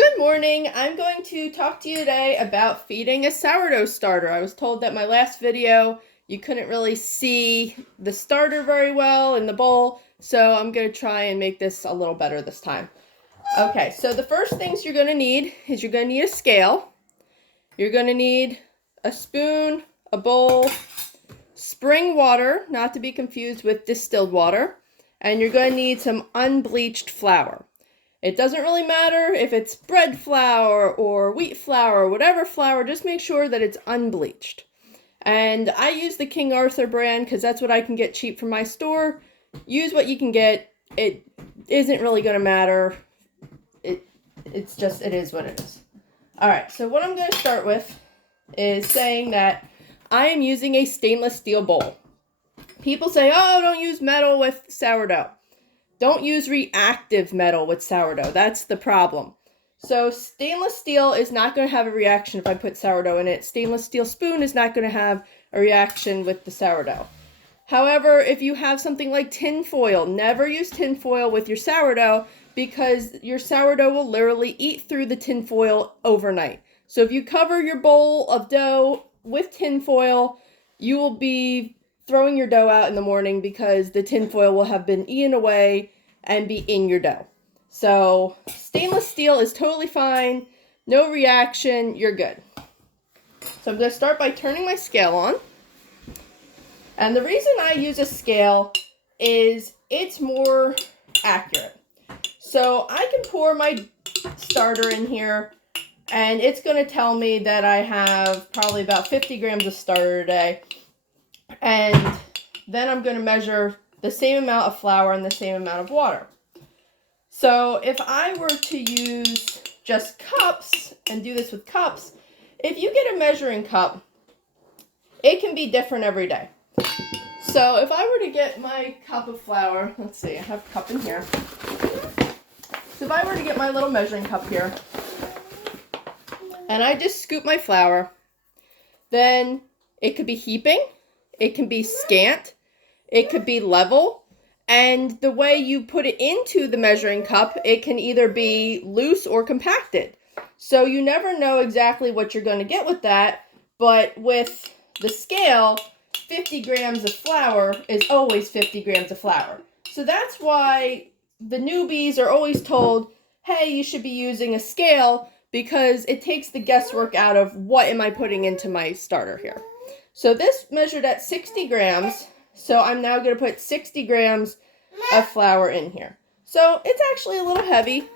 Good morning. I'm going to talk to you today about feeding a sourdough starter. I was told that my last video you couldn't really see the starter very well in the bowl, so I'm going to try and make this a little better this time. Okay, so the first things you're going to need is you're going to need a scale. You're going to need a spoon, a bowl, spring water, not to be confused with distilled water, and you're going to need some unbleached flour. It doesn't really matter if it's bread flour or wheat flour or whatever flour, just make sure that it's unbleached. And I use the King Arthur brand because that's what I can get cheap from my store. Use what you can get. It isn't really going to matter. It is what it is. Alright, so what I'm going to start with is saying that I am using a stainless steel bowl. People say, oh, don't use metal with sourdough. Don't use reactive metal with sourdough. That's the problem. So stainless steel is not going to have a reaction if I put sourdough in it. Stainless steel spoon is not going to have a reaction with the sourdough. However, if you have something like tin foil, never use tin foil with your sourdough because your sourdough will literally eat through the tin foil overnight. So if you cover your bowl of dough with tin foil, you will be throwing your dough out in the morning because the tin foil will have been eaten away and be in your dough. So stainless steel is totally fine. No reaction. You're good. So I'm going to start by turning my scale on. And the reason I use a scale is it's more accurate. So I can pour my starter in here and it's going to tell me that I have probably about 50 grams of starter today. And then I'm going to measure the same amount of flour and the same amount of water. So if I were to use just cups and do this with cups, if you get a measuring cup, it can be different every day. So if I were to get my cup of flour, let's see, I have a cup in here. So if I were to get my little measuring cup here, and I just scoop my flour, then it could be heaping. It can be scant, it could be level, and the way you put it into the measuring cup, it can either be loose or compacted. So you never know exactly what you're going to get with that, but with the scale, 50 grams of flour is always 50 grams of flour. So that's why the newbies are always told, hey, you should be using a scale because it takes the guesswork out of what am I putting into my starter here. So this measured at 60 grams, so I'm now going to put 60 grams of flour in here. So it's actually a little heavy.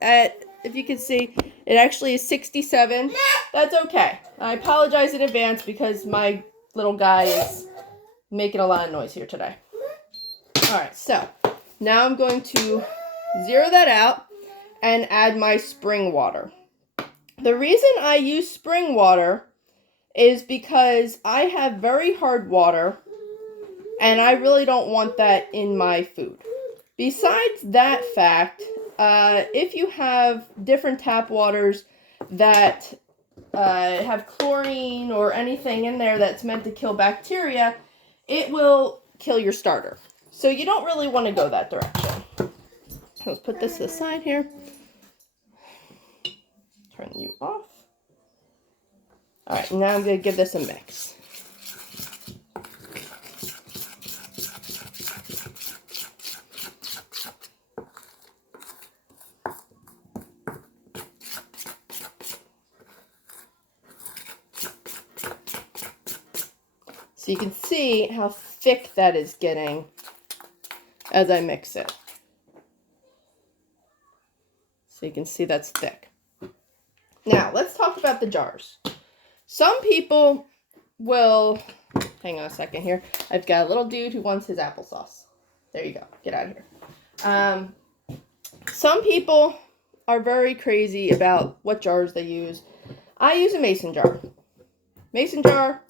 If you can see, it actually is 67. That's okay. I apologize in advance because my little guy is making a lot of noise here today. Alright, so now I'm going to zero that out and add my spring water. The reason I use spring water is because I have very hard water and I really don't want that in my food. Besides that fact, if you have different tap waters that have chlorine or anything in there that's meant to kill bacteria, it will kill your starter. So you don't really want to go that direction. Let's put this to the side here. Turn you off. Alright, now I'm going to give this a mix. So you can see how thick that is getting as I mix it. So you can see that's thick. Now, let's talk about the jars. Some people will, hang on a second here. I've got a little dude who wants his applesauce. There you go. Get out of here. Some people are very crazy about what jars they use. I use a mason jar. Mason jar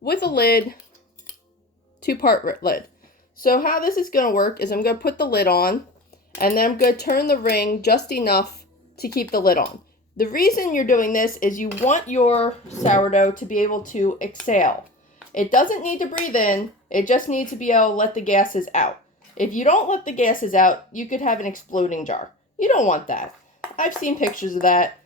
with a lid, 2-part lid. So how this is going to work is I'm going to put the lid on, and then I'm going to turn the ring just enough to keep the lid on. The reason you're doing this is you want your sourdough to be able to exhale. It doesn't need to breathe in, it just needs to be able to let the gases out. If you don't let the gases out, you could have an exploding jar. You don't want that. I've seen pictures of that.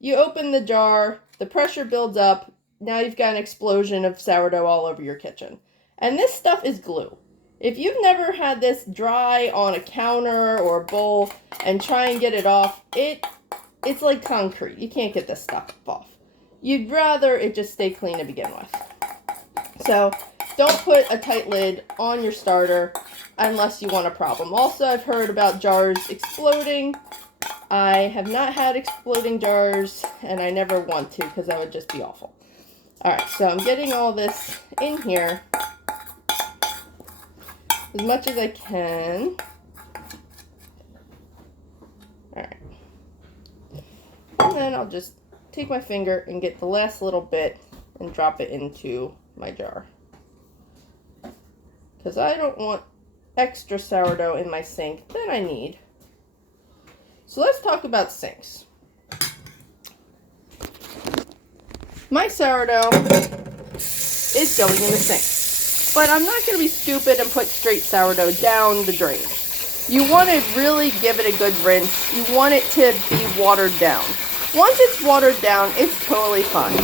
You open the jar, the pressure builds up, now you've got an explosion of sourdough all over your kitchen. And this stuff is glue. If you've never had this dry on a counter or a bowl and try and get it off, it's like concrete. You can't get this stuff off. You'd rather it just stay clean to begin with. So don't put a tight lid on your starter unless you want a problem. Also, I've heard about jars exploding. I have not had exploding jars, and I never want to because that would just be awful. Alright, so I'm getting all this in here as much as I can. Alright. And then I'll just take my finger and get the last little bit and drop it into my jar. Because I don't want extra sourdough in my sink than I need. So let's talk about sinks. My sourdough is going in the sink. But I'm not going to be stupid and put straight sourdough down the drain. You want to really give it a good rinse. You want it to be watered down. Once it's watered down, it's totally fine.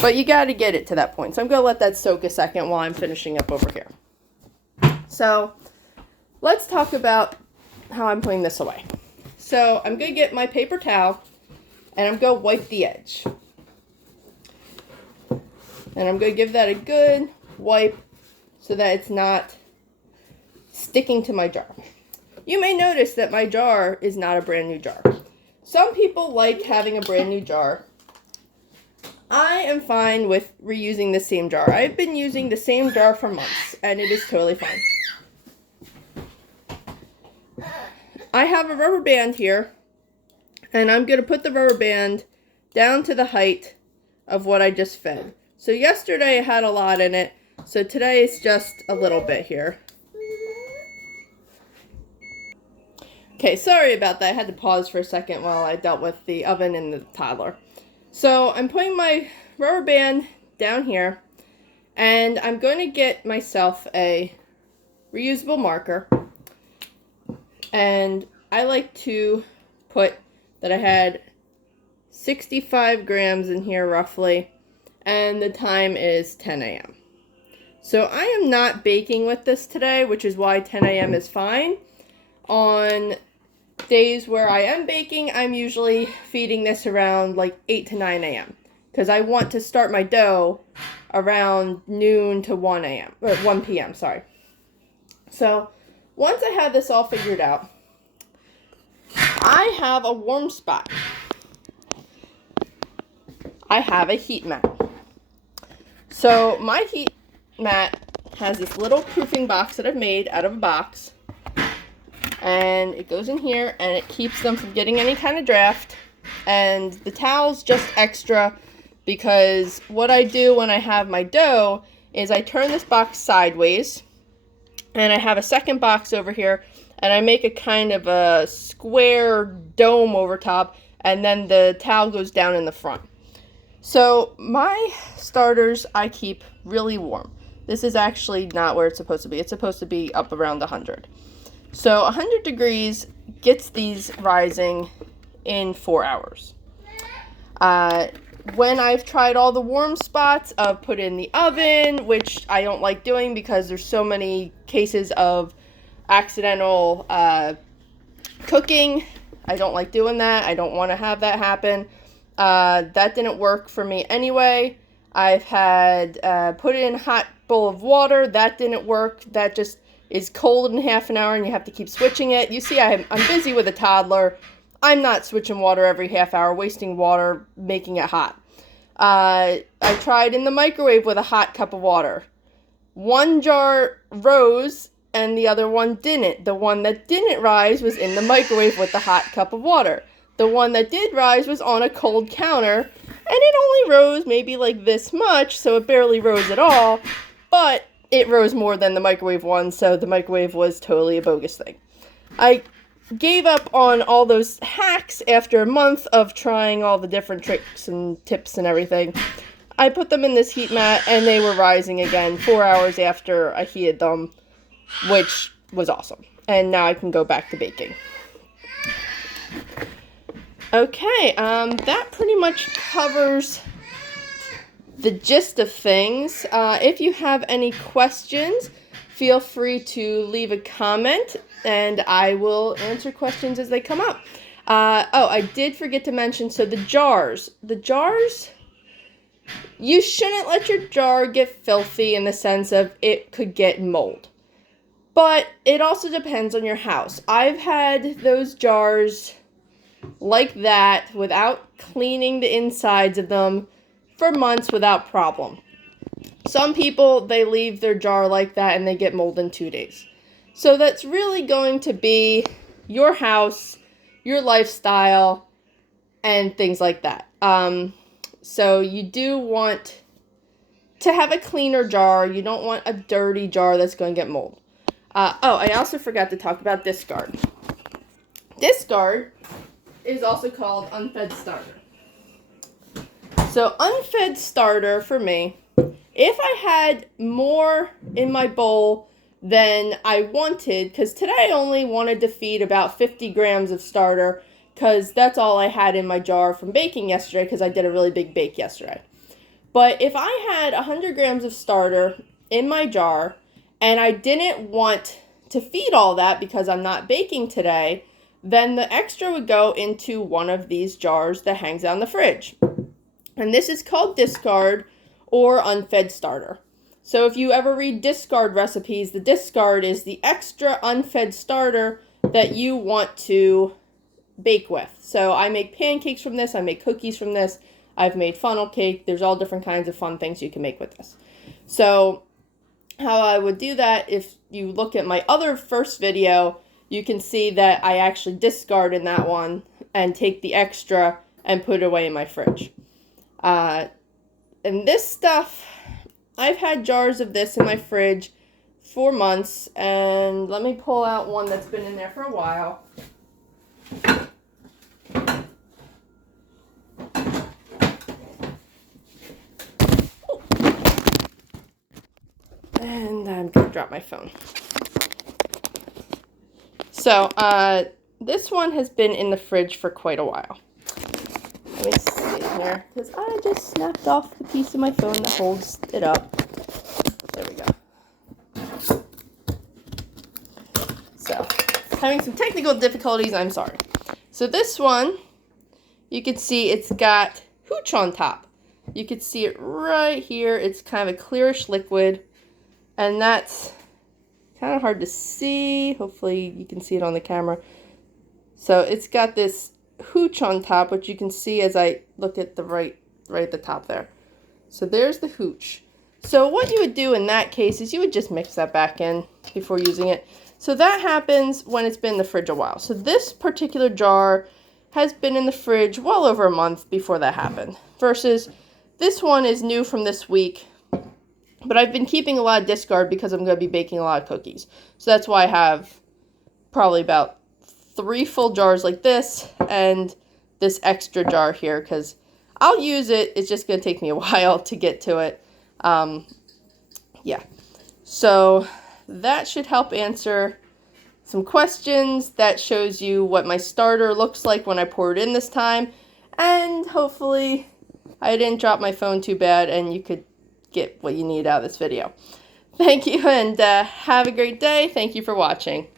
But you got to get it to that point. So I'm going to let that soak a second while I'm finishing up over here. So let's talk about how I'm putting this away. So I'm going to get my paper towel and I'm going to wipe the edge. And I'm going to give that a good wipe so that it's not sticking to my jar. You may notice that my jar is not a brand new jar. Some people like having a brand new jar. I am fine with reusing the same jar. I've been using the same jar for months and it is totally fine. I have a rubber band here and I'm going to put the rubber band down to the height of what I just fed. So yesterday I had a lot in it, so today it's just a little bit here. Okay, sorry about that. I had to pause for a second while I dealt with the oven and the toddler. So I'm putting my rubber band down here, and I'm going to get myself a reusable marker. And I like to put that I had 65 grams in here roughly, and the time is 10 a.m. So I am not baking with this today, which is why 10 a.m. is fine. On days where I am baking, I'm usually feeding this around like 8 to 9 a.m. because I want to start my dough around noon to 1 a.m. or 1 p.m. sorry. So once I have this all figured out, I have a warm spot. I have a heat mat. So my heat mat has this little proofing box that I've made out of a box. And it goes in here and it keeps them from getting any kind of draft. And the towel's just extra because what I do when I have my dough is I turn this box sideways. And I have a second box over here, and I make a kind of a square dome over top, and then the towel goes down in the front. So my starters I keep really warm. This is actually not where it's supposed to be. It's supposed to be up around 100. So 100 degrees gets these rising in 4 hours. When I've tried all the warm spots, I've put in the oven, which I don't like doing because there's so many cases of accidental cooking. I don't like doing that. I don't want to have that happen. That didn't work for me anyway. I've had put it in a hot bowl of water. That didn't work. That just is cold in half an hour and you have to keep switching it. You see, I'm busy with a toddler. I'm not switching water every half hour, wasting water, making it hot. I tried in the microwave with a hot cup of water. One jar rose and the other one didn't. The one that didn't rise was in the microwave with the hot cup of water. The one that did rise was on a cold counter, and it only rose maybe like this much, so it barely rose at all, but it rose more than the microwave one, so the microwave was totally a bogus thing. I gave up on all those hacks after a month of trying all the different tricks and tips and everything. I put them in this heat mat and they were rising again 4 hours after I heated them, which was awesome. And now I can go back to baking. Okay, that pretty much covers the gist of things. If you have any questions, feel free to leave a comment and I will answer questions as they come up. Oh, I did forget to mention, so the jars, you shouldn't let your jar get filthy in the sense of it could get mold. But it also depends on your house. I've had those jars like that without cleaning the insides of them for months without problem. Some people, they leave their jar like that and they get mold in 2 days. So that's really going to be your house, your lifestyle, and things like that. So you do want to have a cleaner jar. You don't want a dirty jar that's going to get mold. Oh, I also forgot to talk about discard. Discard is also called unfed starter. So unfed starter for me, if I had more in my bowl than I wanted, because today I only wanted to feed about 50 grams of starter, because that's all I had in my jar from baking yesterday, because I did a really big bake yesterday. But if I had 100 grams of starter in my jar, and I didn't want to feed all that because I'm not baking today, then the extra would go into one of these jars that hangs out in the fridge. And this is called discard or unfed starter. So if you ever read discard recipes, the discard is the extra unfed starter that you want to bake with. So I make pancakes from this, I make cookies from this, I've made funnel cake. There's all different kinds of fun things you can make with this. So how I would do that, if you look at my other first video, you can see that I actually discard in that one and take the extra and put it away in my fridge. And this stuff, I've had jars of this in my fridge for months, and let me pull out one that's been in there for a while. And I'm going to drop my phone. So, this one has been in the fridge for quite a while. Let me see here, because I just snapped off the piece of my phone that holds it up. There we go. So, having some technical difficulties, I'm sorry. So this one, you can see it's got hooch on top. You can see it right here. It's kind of a clearish liquid, and that's kind of hard to see. Hopefully you can see it on the camera. So it's got this hooch on top, which you can see as I look at the right at the top there. So there's the hooch. So what you would do in that case is you would just mix that back in before using it. So that happens when it's been in the fridge a while. So this particular jar has been in the fridge well over a month before that happened. Versus this one is new from this week. But I've been keeping a lot of discard because I'm going to be baking a lot of cookies. So that's why I have probably about 3 full jars like this and this extra jar here, because I'll use it. It's just going to take me a while to get to it. Yeah. So that should help answer some questions. That shows you what my starter looks like when I pour it in this time. And hopefully I didn't drop my phone too bad and you could get what you need out of this video. Thank you, and have a great day. Thank you for watching.